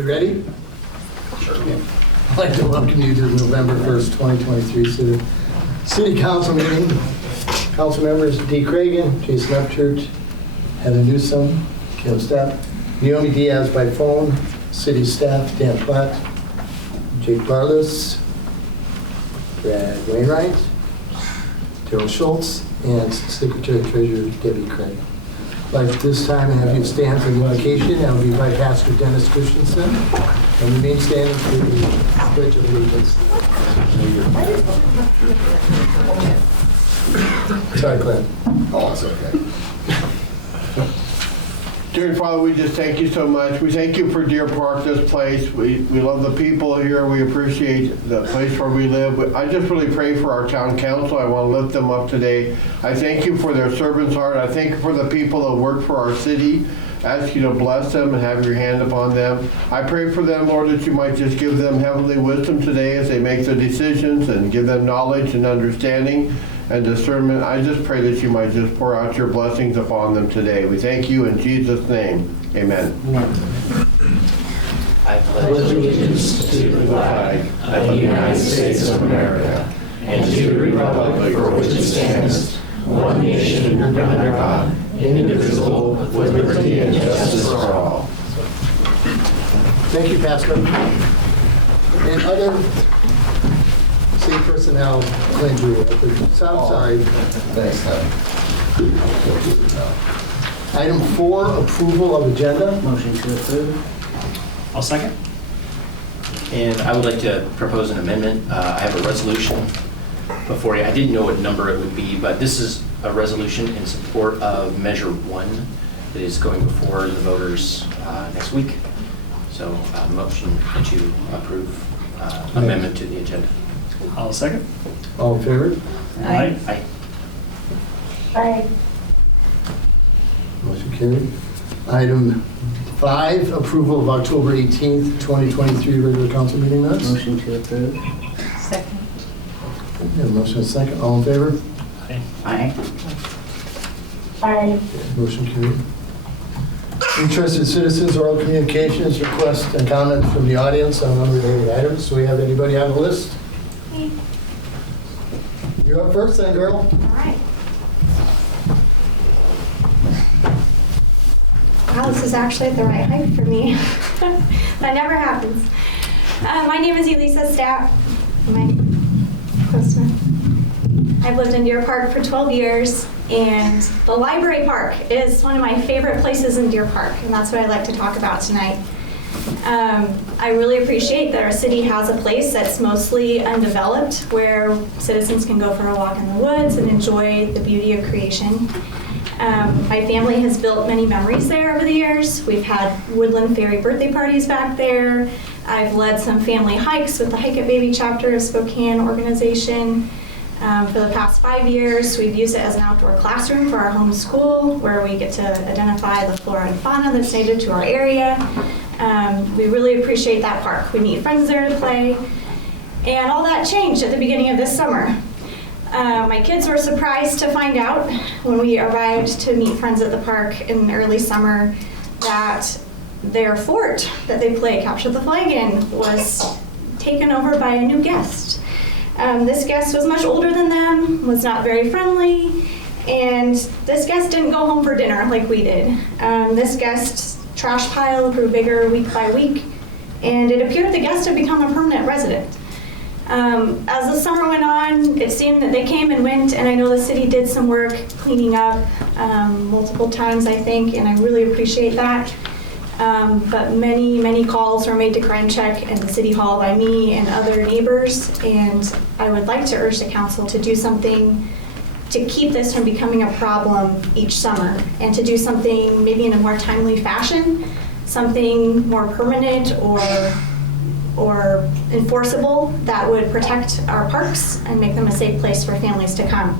You ready? Sure. I'd like to welcome you to the November 1st, 2023 City Council meeting. Council members Dee Cragen, Jason Upchurch, Heather Newsom, Kim Stepp, Naomi Diaz by phone, city staff Dan Platt, Jake Barlis, Brad Wainwright, Daryl Schultz, and Secretary Treasurer Debbie Craig. I'd like this time to have you stand for the invocation. That will be by Pastor Dennis Christensen. And remain standing for the Pledge of Allegiance. Sorry, Glenn. Oh, it's okay. Dear Father, we just thank you so much. We thank you for Deer Park, this place. We love the people here. We appreciate the place where we live. I just really pray for our town council. I want to lift them up today. I thank you for their servant's heart. I thank you for the people that work for our city. Ask you to bless them and have your hand upon them. I pray for them, Lord, that you might just give them heavenly wisdom today as they make the decisions and give them knowledge and understanding and discernment. I just pray that you might just pour out your blessings upon them today. We thank you in Jesus' name. Amen. I pledge allegiance to the flag of the United States of America and to the republic for which it stands, one nation under God, indivisible, with liberty and justice for all. Thank you, Pastor. And other city personnel, Glenn Drew. I'm sorry. Thanks, Ted. Item 4, approval of agenda. Motion to approve. I'll second. And I would like to propose an amendment. I have a resolution before you. I didn't know what number it would be, but this is a resolution in support of Measure 1 that is going before the voters next week. So motion to approve amendment to the agenda. I'll second. All in favor? Aye. Aye. Aye. Motion carried. Item 5, approval of October 18th, 2023 regular council meeting minutes. Motion to approve. Second. Yeah, motion and second. All in favor? Aye. Aye. Motion carried. Interested citizens, oral communications, requests, and comments from the audience on unrelated items. Do we have anybody on the list? Me. You're up first then, girl. All right. Wow, this is actually at the right height for me. That never happens. My name is Elisa Stapp. Am I close to? I've lived in Deer Park for 12 years, and the library park is one of my favorite places in Deer Park, and that's what I'd like to talk about tonight. I really appreciate that our city has a place that's mostly undeveloped, where citizens can go for a walk in the woods and enjoy the beauty of creation. My family has built many memories there over the years. We've had Woodland Fairy birthday parties back there. I've led some family hikes with the Hike It Baby chapter of Spokane organization. For the past 5 years, we've used it as an outdoor classroom for our home school, where we get to identify the flora and fauna that's native to our area. We really appreciate that park. We meet friends there to play. And all that changed at the beginning of this summer. My kids were surprised to find out when we arrived to meet friends at the park in early summer that their fort that they play Capture the Flag in was taken over by a new guest. This guest was much older than them, was not very friendly, and this guest didn't go home for dinner like we did. This guest's trash pile grew bigger week by week, and it appeared the guest had become a permanent resident. As the summer went on, it seemed that they came and went, and I know the city did some work cleaning up multiple times, I think, and I really appreciate that. But many calls were made to Crime Check and the City Hall by me and other neighbors, and I would like to urge the council to do something to keep this from becoming a problem each summer, and to do something maybe in a more timely fashion, something more permanent or enforceable that would protect our parks and make them a safe place for families to come.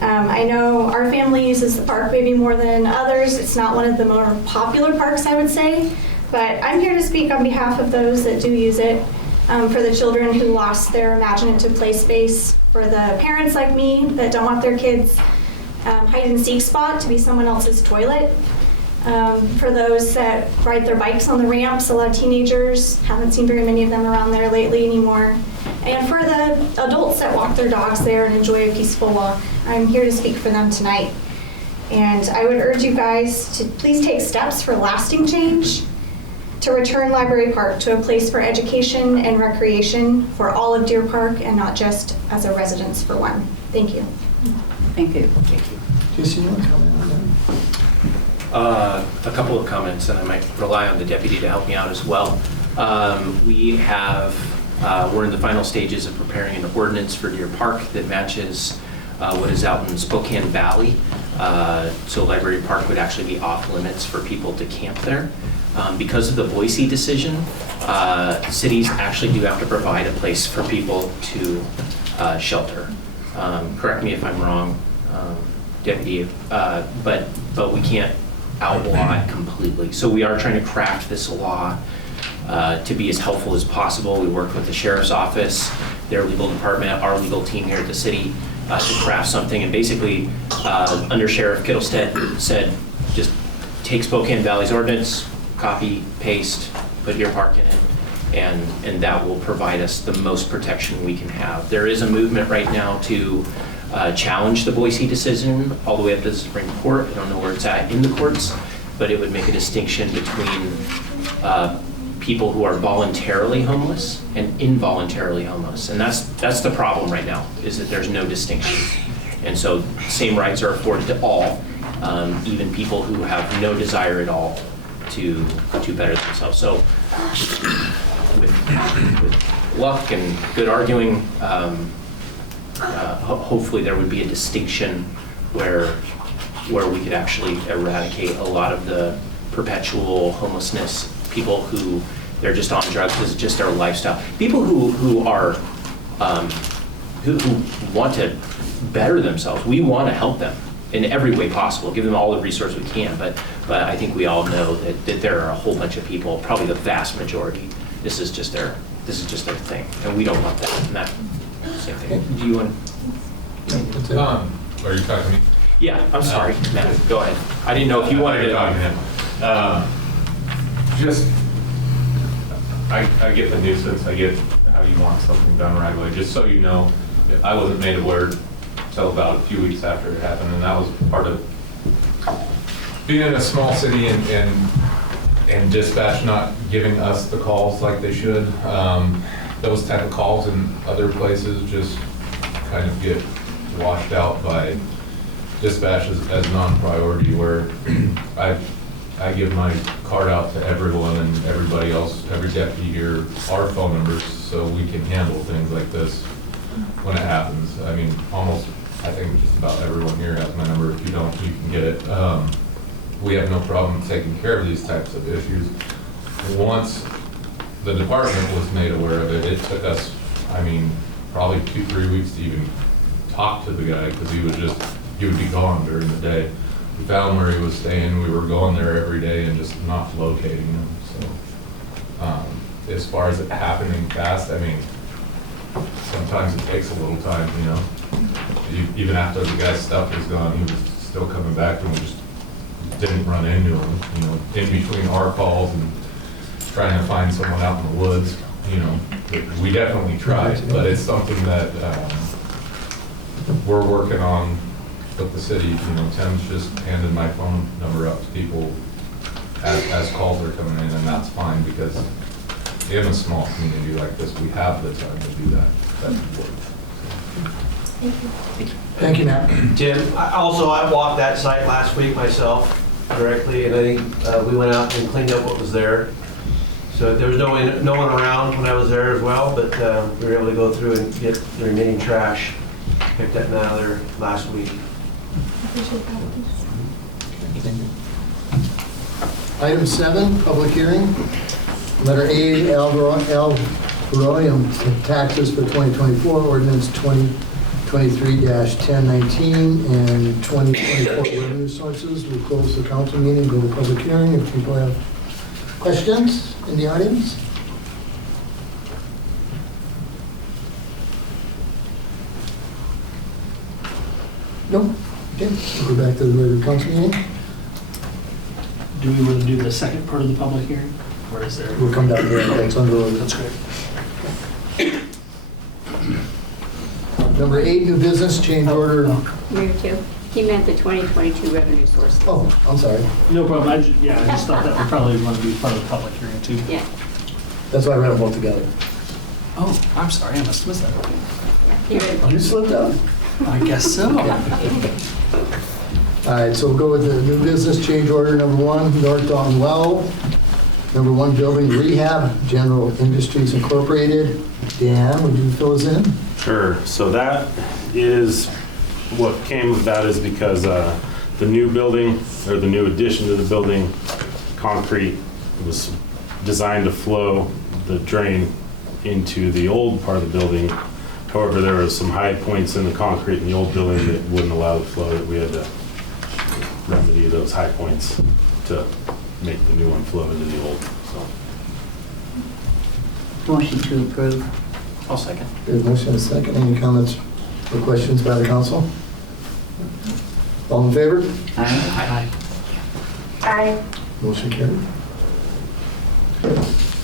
I know our family uses the park maybe more than others. It's not one of the more popular parks, I would say, but I'm here to speak on behalf of those that do use it, for the children who lost their imaginative play space, for the parents like me that don't want their kids' hide and seek spot to be someone else's toilet, For those that ride their bikes on the ramps, a lot of teenagers, haven't seen very many of them around there lately anymore. And for the adults that walk their dogs there and enjoy a peaceful walk, I'm here to speak for them tonight. And I would urge you guys to please take steps for lasting change to return Library Park to a place for education and recreation for all of Deer Park and not just as a residence for one. Thank you. Thank you. Thank you. Jason, you want to comment on that? A couple of comments, and I might rely on the deputy to help me out as well. We're in the final stages of preparing an ordinance for Deer Park that matches what is out in Spokane Valley. So Library Park would actually be off limits for people to camp there. Because of the Boise decision, cities actually do have to provide a place for people to shelter. Correct me if I'm wrong, Deputy, but we can't outlaw it completely. So we are trying to craft this law to be as helpful as possible. We worked with the Sheriff's Office, their legal department, our legal team here at the city to craft something. And basically, Under Sheriff Kittlestead said, just take Spokane Valley's ordinance, copy, paste, put Deer Park in it, and that will provide us the most protection we can have. There is a movement right now to challenge the Boise decision all the way up to the Supreme Court. I don't know where it's at in the courts, but it would make a distinction between people who are voluntarily homeless and involuntarily homeless. And that's the problem right now, is that there's no distinction. And so same rights are afforded to all, even people who have no desire at all to better themselves. So with luck and good arguing, hopefully there would be a distinction where we could actually eradicate a lot of the perpetual homelessness, people who they're just on drugs because it's just their lifestyle. People who are who want to better themselves. We want to help them in every way possible, give them all the resources we can. But I think we all know that there are a whole bunch of people, probably the vast majority. This is just their thing, and we don't want that. And that same thing. Do you want? Are you talking to me? Yeah, I'm sorry, Matt. Go ahead. I didn't know if you wanted talking to to. him. I get the nuisance. I get how you want something done right away. Just so you know, I wasn't made aware until about a few weeks after it happened, and that was part of being in a small city and dispatch not giving us the calls like they should. Those type of calls in other places just kind of get washed out by dispatch as non-priority, where I give my card out to everyone and everybody else, every deputy here, our phone numbers, so we can handle things like this when it happens. I mean, almost, I think just about everyone here has my number. If you don't, you can get it. We have no problem taking care of these types of issues. Once the department was made aware of it, it took us, I mean, probably 2-3 weeks to even talk to the guy, because he would be gone during the day. We found where he was staying. We were going there every day and just not locating him. So as far as it happening fast, I mean, sometimes it takes a little time, you know. Even after the guy's stuff was gone, he was still coming back, and we just didn't run into him, you know, in between our calls and trying to find someone out in the woods, you know. We definitely tried, but it's something that we're working on with the city. You know, Tim's just handed my phone number out to people as calls are coming in, and that's fine, because in a small community like this, we have the time to do that. That's important. Thank you, Matt. Tim, I walked that site last week myself directly, and I think we went out and cleaned up what was there. So there was no one around when I was there as well, but we were able to go through and get the remaining trash picked up out of there last week. Item 7, public hearing. Letter A, Al Royum taxes for 2024, ordinance 2023-1019, and 2024 revenue sources. We'll close the council meeting, go to public hearing. If people have questions in the audience? No? Okay, we'll go back to the regular council meeting. do we want to do the second part of the public hearing? Or is there? We'll come down here and thanks on the road. That's great. Number 8, new business, change order. Mayor too. He meant the 2022 revenue source. Oh, I'm sorry. No problem. I just thought that would probably want to be part of the public hearing too. Yeah. That's why I read them both together. Oh, I'm sorry. I must have missed that. He read You slipped up. I guess so. All right, so we'll go with the new business, change order number 1, North Dawn Well. Number 1, building rehab, General Industries Incorporated. Dan, would you fill us in? Sure. So that is, what came with that is because the new building, or the new addition to the building, concrete was designed to flow the drain into the old part of the building. However, there were some high points in the concrete in the old building that wouldn't allow the flow, that we had to remedy those high points to make the new one flow into the old, so. Motion to approve. I'll second. Good, motion and a second. Any comments or questions by the council? All in favor? Aye. Aye. Motion carried.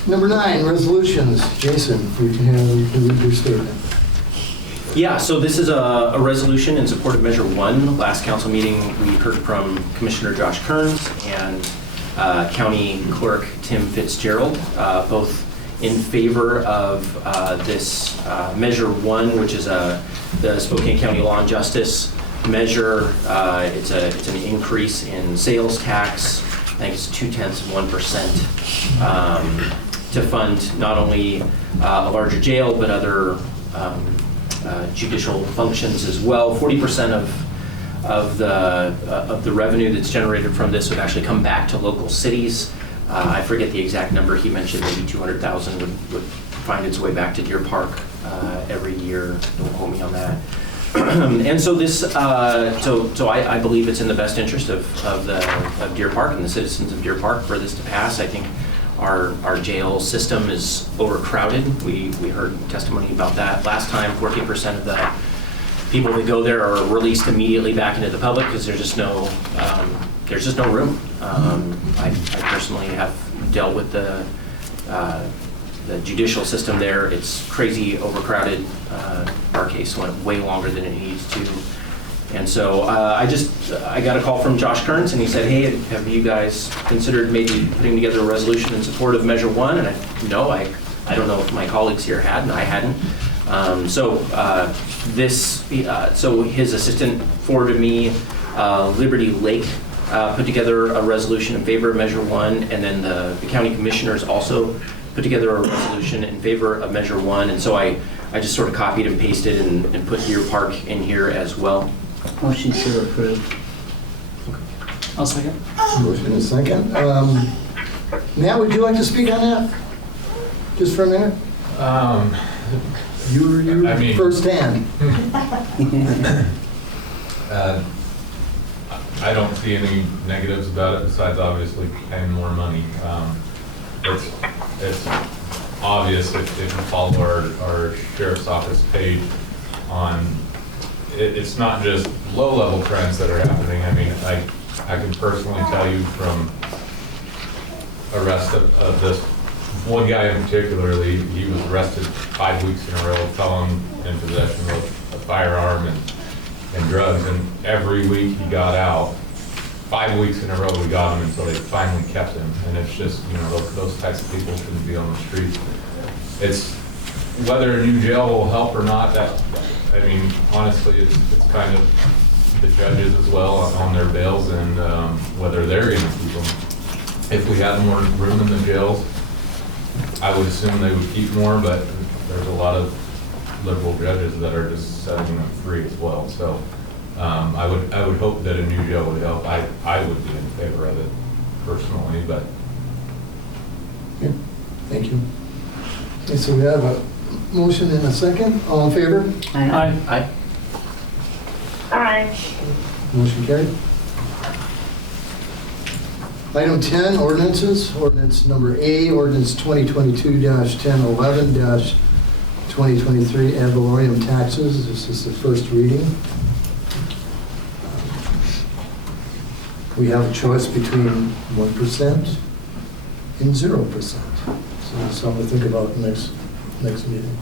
Number 9, resolutions. Jason, you can read your statement. Yeah, so this is a resolution in support of Measure 1. Last council meeting, we heard from Commissioner Josh Kearns and County Clerk Tim Fitzgerald, both in favor of this Measure 1, which is the Spokane County Law and Justice measure. It's an increase in sales tax. I think it's 0.2%, to fund not only a larger jail, but other judicial functions as well. 40% of the revenue that's generated from this would actually come back to local cities. I forget the exact number. He mentioned maybe 200,000 would find its way back to Deer Park every year. Don't quote me on that. And so this, so I believe it's in the best interest of Deer Park and the citizens of Deer Park for this to pass. I think our jail system is overcrowded. We heard testimony about that last time. 14% of the people that go there are released immediately back into the public because there's just no room. I personally have dealt with the judicial system there. It's crazy overcrowded. Our case went way longer than it needs to. And so I got a call from Josh Kearns, and he said, hey, have you guys considered maybe putting together a resolution in support of Measure 1? And I don't know if my colleagues here had, and I hadn't. So his assistant forwarded me, Liberty Lake put together a resolution in favor of Measure 1, and then the county commissioners also put together a resolution in favor of Measure 1. And so I just sort of copied and pasted and put Deer Park in here as well. Motion to approve. I'll second. Motion and a second. Matt, would you like to speak on that? Just for a minute? You I mean- firsthand. I don't see any negatives about it besides obviously paying more money. It's obvious if you follow our sheriff's office page on, it's not just low-level trends that are happening. I mean, I can personally tell you from arrest of this one guy in particularly, he was arrested 5 weeks in a row, felon in possession of a firearm and drugs, and every week he got out. 5 weeks in a row we got him until they finally kept him, and it's just, those types of people shouldn't be on the streets. It's whether a new jail will help or not, honestly, it's kind of the judges as well on their bails and whether they're going to keep them. If we had more room in the jails, I would assume they would keep more, but there's a lot of liberal judges that are just setting them free as well. So I would hope that a new jail would help. I would be in favor of it personally, but. Yeah, thank you. Okay, so we have a motion and a second. All in favor? Aye. Aye. Aye. Motion carried. Item 10, ordinances. Ordinance number A, ordinance 2022-1011-2023, ad valorem taxes. This is the first reading. we have a choice between 1% and 0%. So that's something to think about next meeting.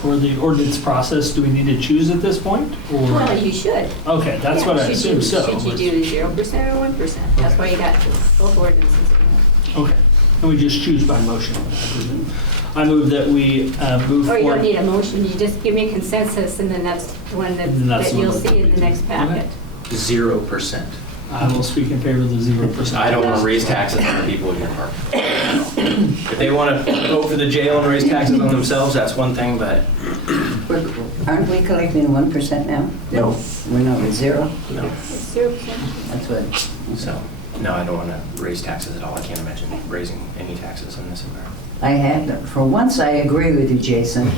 For the ordinance process, do we need to choose at this point? Or Well, you should. Okay, that's what I Should assume you- so. Should you do 0% or 1%? That's why you got both ordinances. Okay, and we just choose by motion, I presume. I move that we move Or you don't forward. need a motion, you just give me a consensus, and then that's the one That's that the you'll one. see in the next packet. 0%. I will speak in favor of the 0%. I don't want to raise taxes on the people in your park. If they want to vote for the jail and raise taxes on themselves, that's one thing, but Aren't we collecting 1% now? no, We're not at 0? no. It's 0%. That's what, So, no, I don't want to raise taxes at all. I can't imagine raising any taxes in this environment. I had, for once I agree with you, Jason.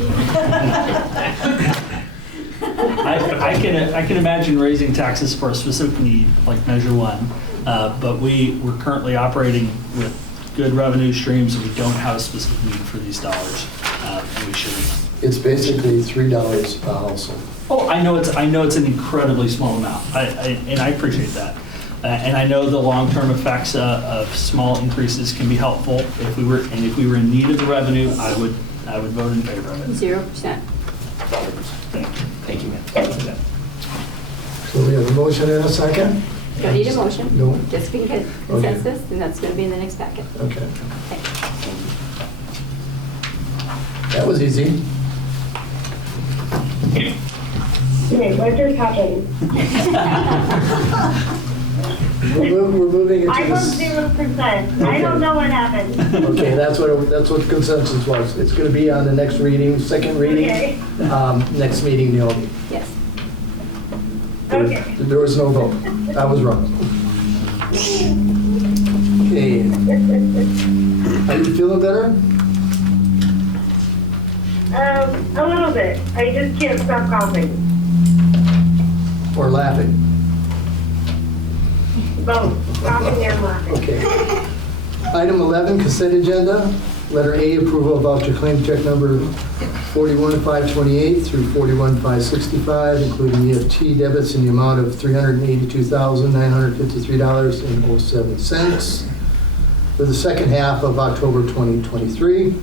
I can imagine raising taxes for a specific need, like Measure 1, but we're currently operating with good revenue streams, and we don't have a specific need for these dollars, and we shouldn't. It's basically $3 a household. Oh, I know it's an incredibly small amount, and I appreciate that. And I know the long-term effects of small increases can be helpful. If we were in need of the revenue, I would vote in favor of it. 0%. Thank you. Thank you, ma'am. So we have a motion and a second? Don't need a motion. No. Just be consensus, and that's going to be in the next packet. Okay. Okay. That was easy. Okay, what just happened? We're moving I into vote this. 0%. I don't know what happened. Okay, that's what consensus was. It's going to be on the next reading, second reading. Okay. Next meeting, Naomi. Yes. Okay. There was no vote. I was wrong. Okay. Are you feeling better? A little bit. I just can't stop coughing. Or laughing? Both coughing and laughing. Okay. Item 11, consent agenda. Letter A, approval of voucher claim check number 41,528 through 41,565, including EFT debits in the amount of $382,953.07 for the second half of October 2023.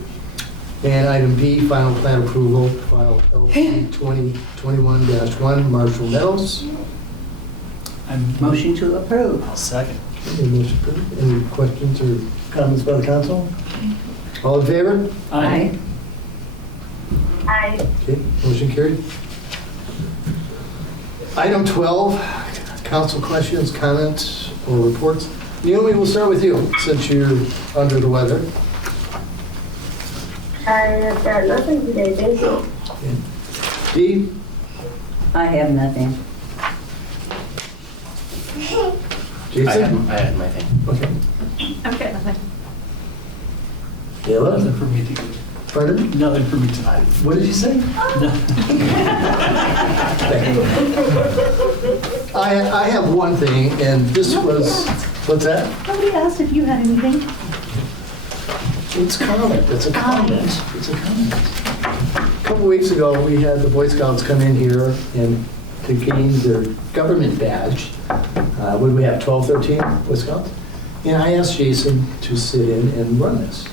And item B, final plan approval, file LP 2021-1, Marshall Meadows. Motion to approve. I'll second. Any questions or comments by the council? All in favor? Aye. I Okay, motion carried. Item 12, council questions, comments, or reports. Naomi, we'll start with you, since you're under the weather. have got nothing today, thank you. Dee? I have nothing. Jason? I had my thing. Okay. Okay. Nothing Caleb? for me to do. Pardon? Nothing for me tonight. What did you say? I have one thing, and this was, what's that? Nobody asked if you had anything. It's comment, it's a comment, it's a comment. A couple weeks ago, we had the Boy Scouts come in here and to gain their government badge. What do we have, 12, 13 Boy Scouts? And I asked Jason to sit in and run this.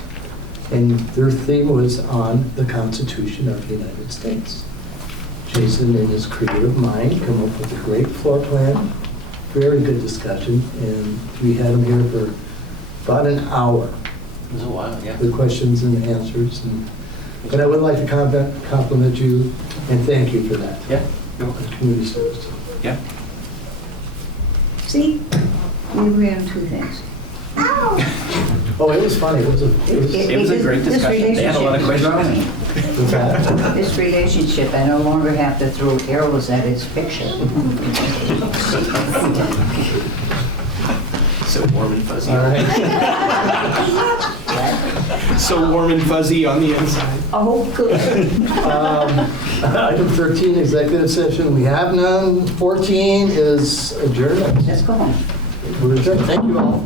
And their theme was on the Constitution of the United States. Jason, in his creative mind, come up with a great floor plan, very good discussion, and we had him here for about an hour. It was a while, yeah. The questions and answers. But I would like to compliment you and thank you for that. Yeah. Community service. Yeah. See, we agree on two things. Oh, it was funny. It was a great This discussion. They had a lot of relationship is questions. what's that? growing. This relationship, I no longer have to throw arrows at his picture. So warm and fuzzy. All right. So warm and fuzzy on the inside. Oh, good. Item 13, executive session. We have none. 14 is adjournment. Let's go home. We're adjourned. Thank you all.